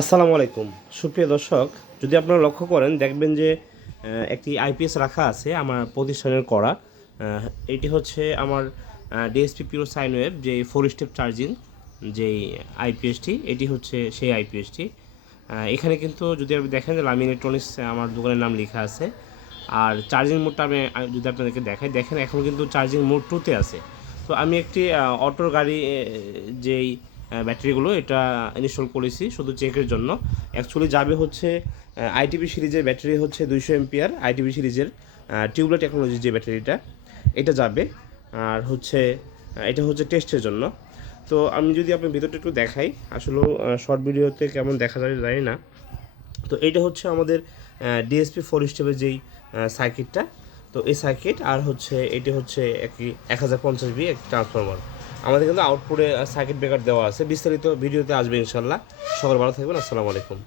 আসসালামু আলাইকুম সুপ্রিয় দর্শক, যদি আপনারা লক্ষ্য করেন দেখবেন যে একটি আইপিএস রাখা আছে আমার প্রতিষ্ঠানের করা। এটি হচ্ছে আমার ডিএসপি পিওর সাইন ওয়েভ যে 4 স্টেপ চার্জিং যেই আইপিএসটি, এটি হচ্ছে সেই আইপিএসটি। এখানে কিন্তু যদি আপনি দেখেন যে লামি ইলেকট্রনিক্স আমার দোকানের নাম লেখা আছে। আর চার্জিং মোডটা যদি আপনাদেরকে দেখাই, দেখেন এখন কিন্তু চার্জিং মোড 2-তে আছে। তো আমি একটি অটোর গাড়ি যেই ব্যাটারিগুলো এটা ইনস্টল করেছি শুধু চেকের জন্য। অ্যাকচুয়ালি যাবে হচ্ছে আইটিভি সিরিজের ব্যাটারি হচ্ছে 200 এমপিয়ার, আইটিভি সিরিজের টিউবলাইট টেকনোলজির যে ব্যাটারিটা এটা যাবে। আর হচ্ছে এটা হচ্ছে টেস্টের জন্য। তো আমি যদি আপনার ভিতরটা একটু দেখাই, আসলে শর্ট ভিডিওতে কেমন দেখা যায় জানি না। তো এইটা হচ্ছে আমাদের ডিএসপি 4 স্টেপের যেই সার্কিটটা। তো এই সার্কিট আর হচ্ছে এটি হচ্ছে একটি 1050 ভি একটি ট্রান্সফরমার। আমাদের কিন্তু আউটপুটে সার্কিট ব্রেকার দেওয়া আছে, বিস্তারিত ভিডিওতে আসবে ইনশাল্লাহ। সকল ভালো থাকবেন, আসসালামু আলাইকুম।